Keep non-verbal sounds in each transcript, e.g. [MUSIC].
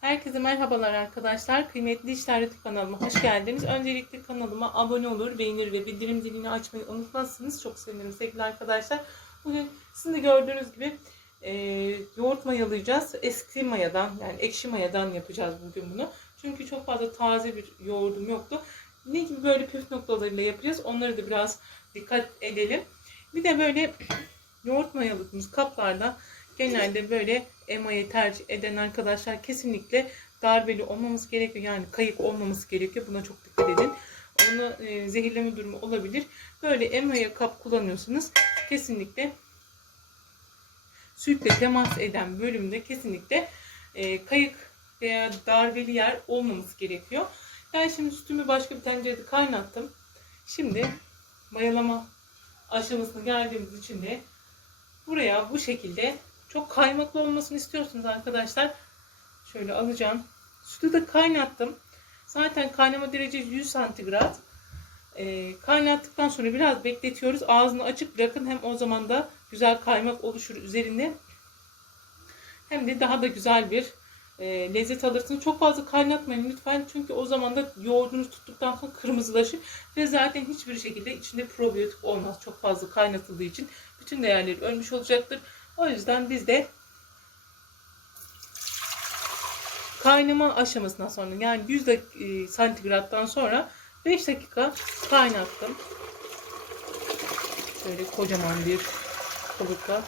Herkese merhabalar arkadaşlar. Kıymetli İşler YouTube kanalıma hoş geldiniz. Öncelikle kanalıma abone olur, beğenir ve bildirim zilini açmayı unutmazsınız. Çok sevinirim sevgili arkadaşlar. Bugün sizin de gördüğünüz gibi e, yoğurt mayalayacağız. Eski mayadan yani ekşi mayadan yapacağız bugün bunu. Çünkü çok fazla taze bir yoğurdum yoktu. Ne gibi böyle püf noktalarıyla yapacağız onları da biraz dikkat edelim. Bir de böyle yoğurt mayaladığımız kaplarda genelde böyle emayı tercih eden arkadaşlar kesinlikle darbeli olmaması gerekiyor. Yani kayık olmaması gerekiyor. Buna çok dikkat edin. Ona e, zehirleme durumu olabilir. Böyle emaya kap kullanıyorsanız kesinlikle sütle temas eden bölümde kesinlikle e, kayık veya darbeli yer olmaması gerekiyor. Ben şimdi sütümü başka bir tencerede kaynattım. Şimdi mayalama aşamasına geldiğimiz için de buraya bu şekilde çok kaymaklı olmasını istiyorsunuz arkadaşlar. Şöyle alacağım. Sütü de kaynattım. Zaten kaynama derecesi 100 santigrat. Ee, kaynattıktan sonra biraz bekletiyoruz. Ağzını açık bırakın. Hem o zaman da güzel kaymak oluşur üzerinde. Hem de daha da güzel bir e, lezzet alırsınız. Çok fazla kaynatmayın lütfen. Çünkü o zaman da yoğurdunuz tuttuktan sonra kırmızılaşır. Ve zaten hiçbir şekilde içinde probiyotik olmaz. Çok fazla kaynatıldığı için bütün değerleri ölmüş olacaktır. O yüzden biz de kaynama aşamasından sonra yani 100 dak- e, santigrattan sonra 5 dakika kaynattım. Şöyle kocaman bir kabukla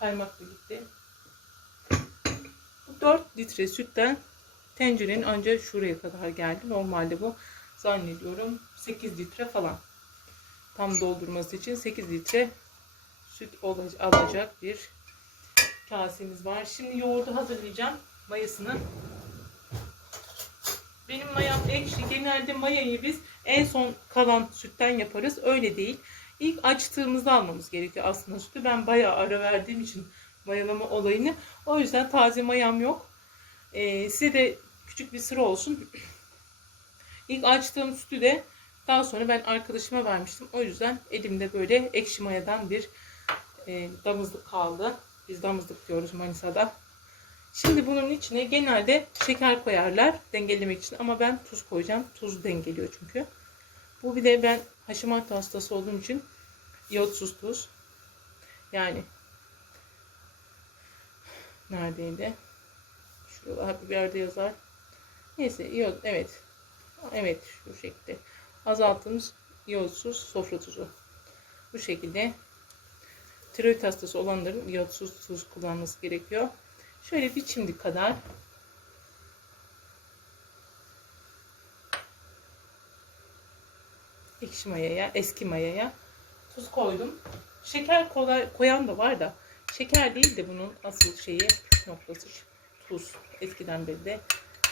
kaymakla gitti. Bu 4 litre sütten tencerenin ancak şuraya kadar geldi. Normalde bu zannediyorum 8 litre falan. Tam doldurması için 8 litre süt alacak bir kasemiz var. Şimdi yoğurdu hazırlayacağım. Mayasını. Benim mayam ekşi. Genelde mayayı biz en son kalan sütten yaparız. Öyle değil. İlk açtığımızda almamız gerekiyor aslında sütü. Ben bayağı ara verdiğim için mayalama olayını. O yüzden taze mayam yok. Ee, size de küçük bir sıra olsun. [CLEARS THROAT] İlk açtığım sütü de daha sonra ben arkadaşıma vermiştim. O yüzden elimde böyle ekşi mayadan bir e, damızlık kaldı. Biz damızlık diyoruz Manisa'da. Şimdi bunun içine genelde şeker koyarlar dengelemek için ama ben tuz koyacağım. Tuz dengeliyor çünkü. Bu bir de ben Hashimoto hastası olduğum için iyotsuz tuz. Yani neredeydi? Şurada bir yerde yazar. Neyse iyot evet. Evet şu şekilde. Azaltılmış iyotsuz sofra tuzu. Bu şekilde tiroid hastası olanların iyotsuz tuz kullanması gerekiyor. Şöyle bir çimdik kadar ekşi mayaya, eski mayaya tuz koydum. Şeker kolay, koyan da var da şeker değil de bunun asıl şeyi noktası tuz. Eskiden beri de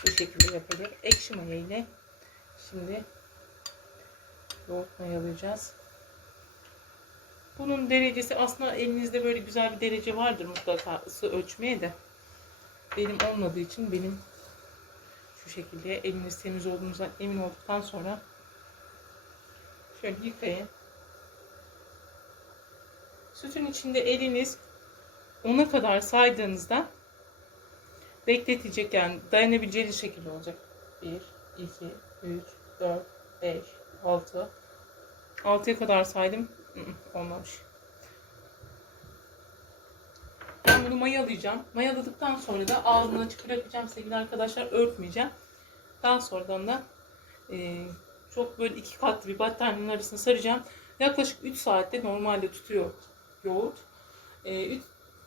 bu şekilde yapılır. Ekşi maya ile şimdi yoğurt mayalayacağız. Bunun derecesi aslında elinizde böyle güzel bir derece vardır mutlaka ısı ölçmeye de. Benim olmadığı için benim şu şekilde eliniz temiz olduğunuzdan emin olduktan sonra şöyle yıkayın. Sütün içinde eliniz ona kadar saydığınızda bekletecek yani dayanabileceğiniz şekilde olacak. 1, 2, 3, 4, 5, 6. 6'ya kadar saydım. Olmamış. Ben bunu mayalayacağım. Mayaladıktan sonra da ağzını açık bırakacağım sevgili arkadaşlar. Örtmeyeceğim. Daha sonradan da e, çok böyle iki katlı bir battaniyenin arasına saracağım. Yaklaşık 3 saatte normalde tutuyor yoğurt. E, 3,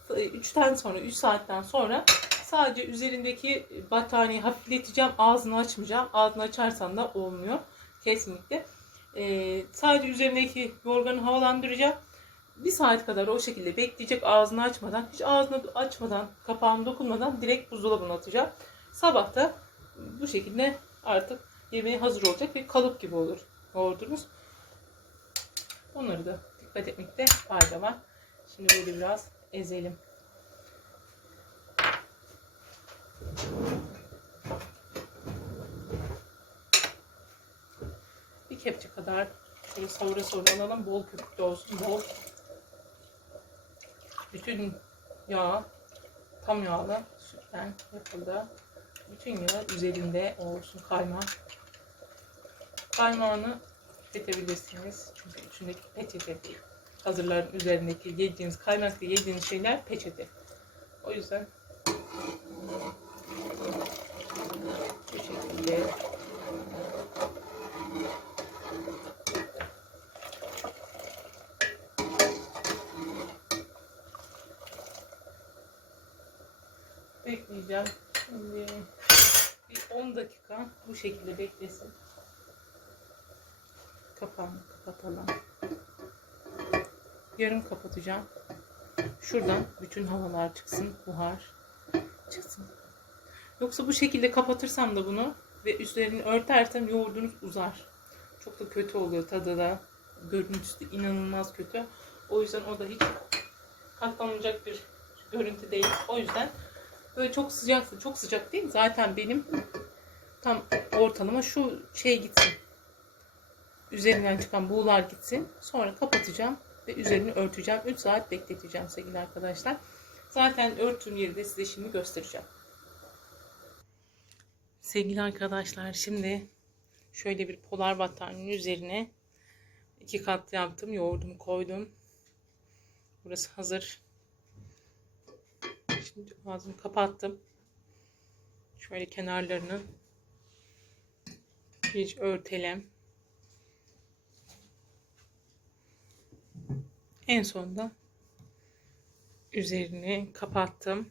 3'ten sonra 3 saatten sonra sadece üzerindeki battaniyeyi hafifleteceğim. Ağzını açmayacağım. Ağzını açarsan da olmuyor. Kesinlikle. E, sadece üzerindeki yorganı havalandıracağım. Bir saat kadar o şekilde bekleyecek ağzını açmadan. Hiç ağzını açmadan, kapağını dokunmadan direkt buzdolabına atacağım. Sabah da bu şekilde artık yemeğe hazır olacak ve kalıp gibi olur yoğurdunuz. Onları da dikkat etmekte fayda var. Şimdi böyle biraz ezelim. Kepçe kadar şöyle savura savura alalım. Bol köpüklü olsun. Bol bütün yağ tam yağlı sütten yapıldı. Bütün yağ üzerinde olsun kaymak. Kaymağını tüketebilirsiniz. Çünkü içindeki peçete değil. Hazırların üzerindeki yediğiniz kaymakta yediğiniz şeyler peçete. O yüzden bu şekilde bekleyeceğim. Şimdi bir 10 dakika bu şekilde beklesin. Kapağını kapatalım. Yarım kapatacağım. Şuradan bütün havalar çıksın, buhar çıksın. Yoksa bu şekilde kapatırsam da bunu ve üstlerini örtersem yoğurdunuz uzar. Çok da kötü oluyor tadı da. Görüntüsü de inanılmaz kötü. O yüzden o da hiç katlanılacak bir görüntü değil. O yüzden böyle çok sıcaksa çok sıcak değil. Zaten benim tam ortalama şu şey gitsin. Üzerinden çıkan buğular gitsin. Sonra kapatacağım ve üzerini örteceğim. 3 saat bekleteceğim sevgili arkadaşlar. Zaten örtüm yeri de size şimdi göstereceğim. Sevgili arkadaşlar şimdi şöyle bir polar battaniyenin üzerine iki kat yaptım. Yoğurdumu koydum. Burası hazır. Ağzımı kapattım. Şöyle kenarlarını hiç örtelem. En sonunda üzerini kapattım.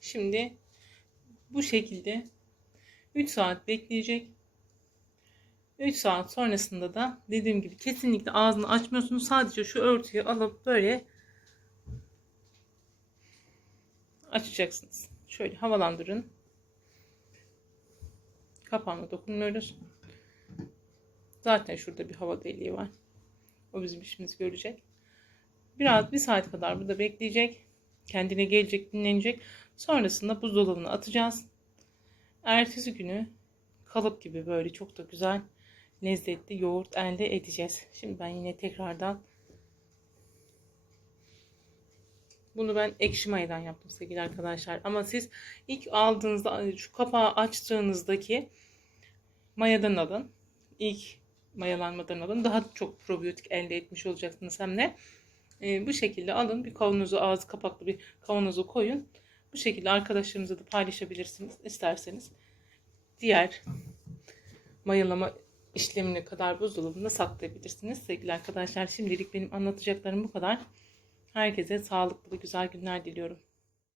Şimdi bu şekilde 3 saat bekleyecek. 3 saat sonrasında da dediğim gibi kesinlikle ağzını açmıyorsunuz. Sadece şu örtüyü alıp böyle açacaksınız. Şöyle havalandırın. Kapağına dokunmuyoruz. Zaten şurada bir hava deliği var. O bizim işimizi görecek. Biraz bir saat kadar burada bekleyecek. Kendine gelecek, dinlenecek. Sonrasında buzdolabına atacağız. Ertesi günü kalıp gibi böyle çok da güzel lezzetli yoğurt elde edeceğiz. Şimdi ben yine tekrardan bunu ben ekşi mayadan yaptım sevgili arkadaşlar. Ama siz ilk aldığınızda şu kapağı açtığınızdaki mayadan alın. İlk mayalanmadan alın. Daha çok probiyotik elde etmiş olacaksınız hem de. Ee, bu şekilde alın. Bir kavanozu ağzı kapaklı bir kavanozu koyun. Bu şekilde arkadaşlarınızla da paylaşabilirsiniz isterseniz. Diğer mayalama işlemine kadar buzdolabında saklayabilirsiniz. Sevgili arkadaşlar şimdilik benim anlatacaklarım bu kadar. Herkese sağlıklı güzel günler diliyorum.